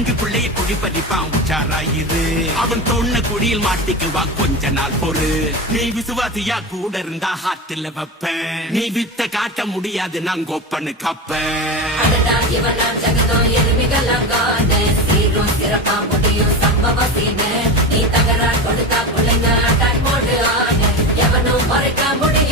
Gang பிள்ளைய குழி பறிப்பான் உச்சாராயிரு. அவன் தோண்ண குழியில் மாட்டிக்குவான் கொஞ்ச நாள் பொறு. நீ விசுவாசியா கூட இருந்தா ஹாத்துல வைப்பேன். நீ வித்த காட்ட முடியாது நான் கோப்பனு கப்பேன். சிறப்பா முடியும் சம்பவ சீனு. நீ தகராறு கொடுத்தா பிள்ளைங்க அட்டாக் போடு ஆனு. எவனும் மறைக்க முடியும்